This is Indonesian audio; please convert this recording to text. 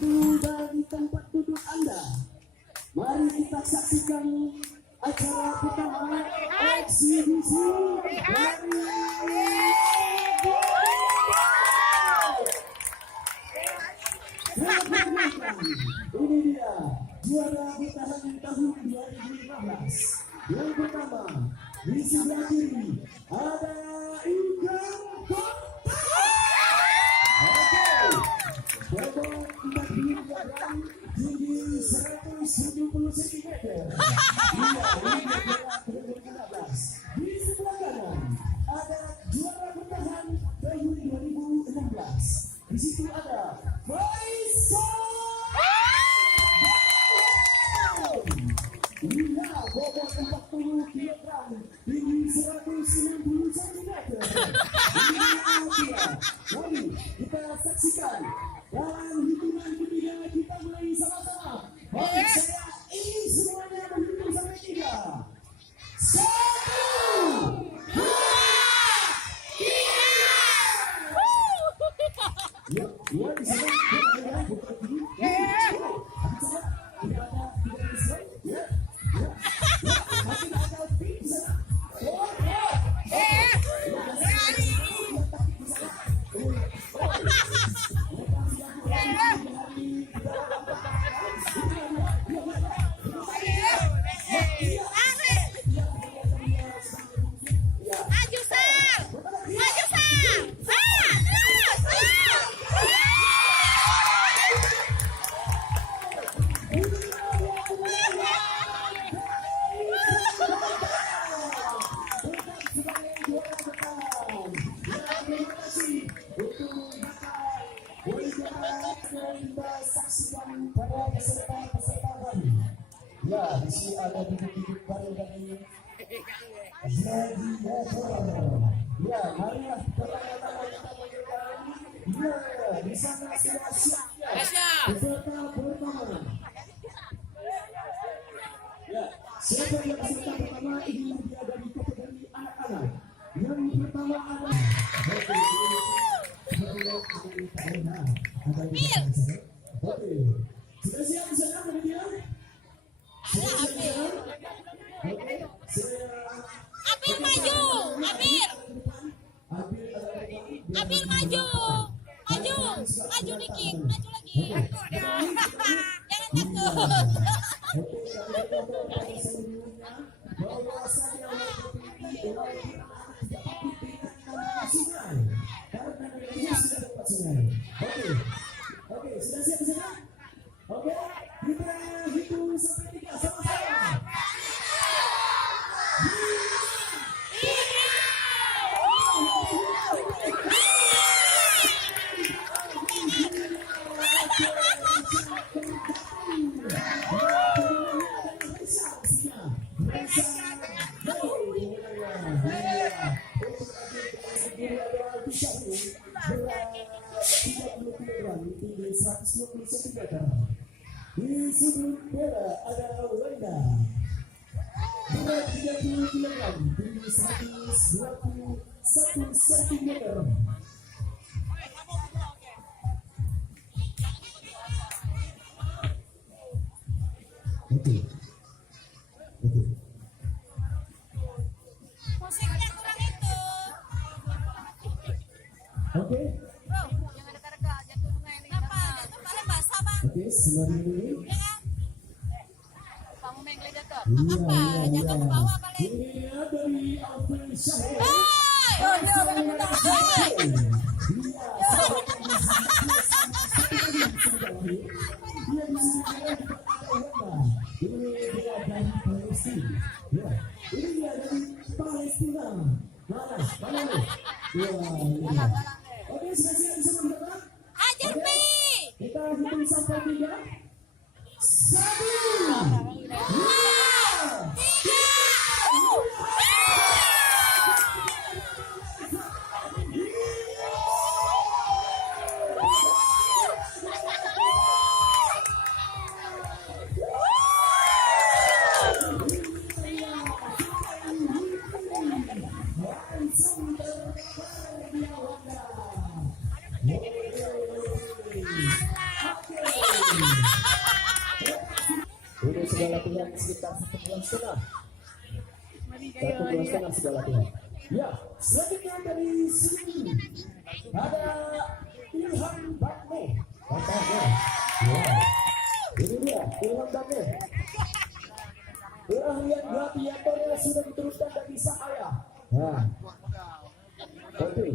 Dari tempat duduk Anda, mari kita saksikan acara pertama eksibisi dari ini dia juara bertahan tahun 2015. Yang pertama di sebelah kiri ada Ikan Kota. Oke, bobot 4 kg, tinggi 170 cm. Di sebelah kanan ada juara bertahan tahun 2016. Di situ ada Faisal. Iya, bobot 40 kg, tinggi 190 cm. Mari kita saksikan dan hitungan ketiga kita mulai sama-sama. Oke, saya ingin semuanya menghitung sampai 3. 1, 2, 3. Yuk, di sana. Ya, di sini ada bibit-bibit baru dari Gladiator. Ya, marilah pertama-tama kita mengenal. Ya, di sana sudah siap. Peserta pertama. Ya, siapa yang peserta pertama? Ini dia dari kategori anak-anak. Yang pertama adalah Oke, sudah siap di sana kemudian? Abir maju, Abir maju, maju dikit, maju lagi. Jangan takut. Oke, sudah siap di sana? Oke, kita hitung sampai 3 sama-sama. Di sudut beda ada Wenda, berat 30 kg, tinggi 121 cm. Oke. Musiknya kurang itu. Oke. Oke, sembari ini. Kamu main gladiator. Iya, Apa? Jatuh ke bawah paling. Ini dia dari Alvin Syahir. Ini dia dari Palestina. Mana? Oke, sudah siap bisa mendekat? Ajar Pi. Kita hitung sampai 3. 1, 2, 3. Ini sudah latihan sekitar 1,5 bulan. 1,5 bulan sudah latihan. Ya, selanjutnya dari sini ada Ilham Bakme. Katanya, ya, ini dia Ilham Bakme. Keahlian gladiatornya sudah diteruskan dari sang ayah. Nah, oke.